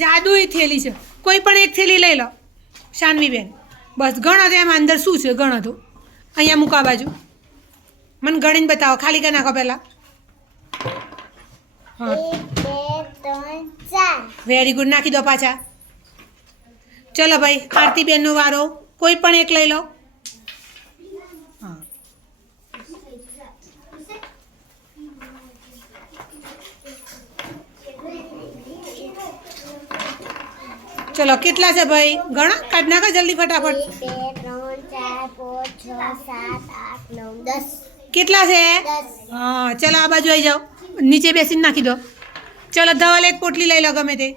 જાદુઈ થેલી છે, કોઈ પણ એક થેલી લઈ લો શાનવીબેન. બસ ગણો તો એમાં અંદર શું છે ગણો તો. અહીંયા મૂકો આ બાજુ, મને ગણીને બતાવો. ખાલી કરી નાખો પહેલાં. હા 1 2 3 4 વેરી ગુડ. નાખી દો પાછા. ચલો ભાઈ, આરતીબેનનો વારો. કોઈ પણ એક લઈ લો. હા ચલો કેટલા છે ભાઈ? ગણો, કાઢ નાખો જલ્દી ફટાફટ. 1 2 3 4 5 6 7 8 9 10 કેટલા છે? 10 હા ચલો આ બાજુ આવી જાઓ, નીચે બેસીને નાખી દો. ચલો ધવલ એક પોટલી લઈ લો ગમે તે.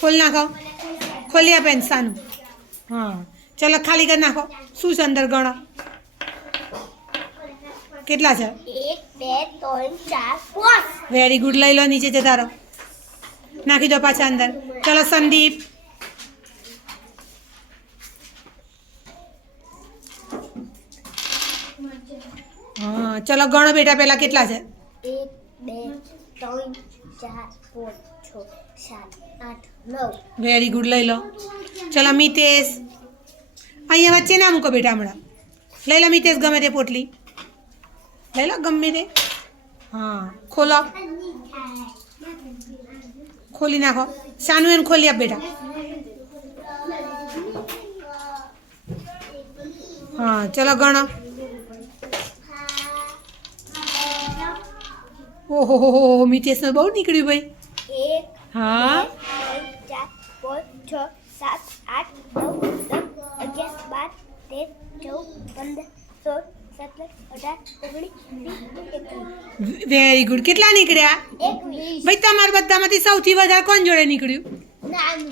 ખોલ નાખો, ખોલી આપે ને સાનું. હા ચલો ખાલી કરી નાખો. શું છે અંદર ગણો. કેટલા છે? 1 2 3 4 5 વેરી ગુડ. લઈ લો, નીચે જતા રહો. નાખી દો પાછા અંદર. ચલો સંદીપ. હા ચલો ગણો બેટા પહેલા કેટલા છે? 1 2 3 4 5 6 7 8 9 વેરી ગુડ. લઈ લો. ચલો મિતેશ. અહીંયા વચ્ચે ના મૂકો બેટા, હમણાં લઈ લો મિતેશ ગમે તે પોટલી લઈ લો, ગમે તે. હા ખોલો, ખોલી નાખો. સાનું એને ખોલી આપ બેટા. હા ચલો ગણો. ઓહો હો હો, મિતેશને બહુ નીકળ્યું ભાઈ. 1 હા 2 3 4 5 6 7 8 9 10 11 12 13 14 15 16 17 18 19 વેરી ગુડ. કેટલા નીકળ્યા 21 ભાઈ? તમારા બધામાંથી સૌથી વધારે કોણ જોડે નીકળ્યું? નાનું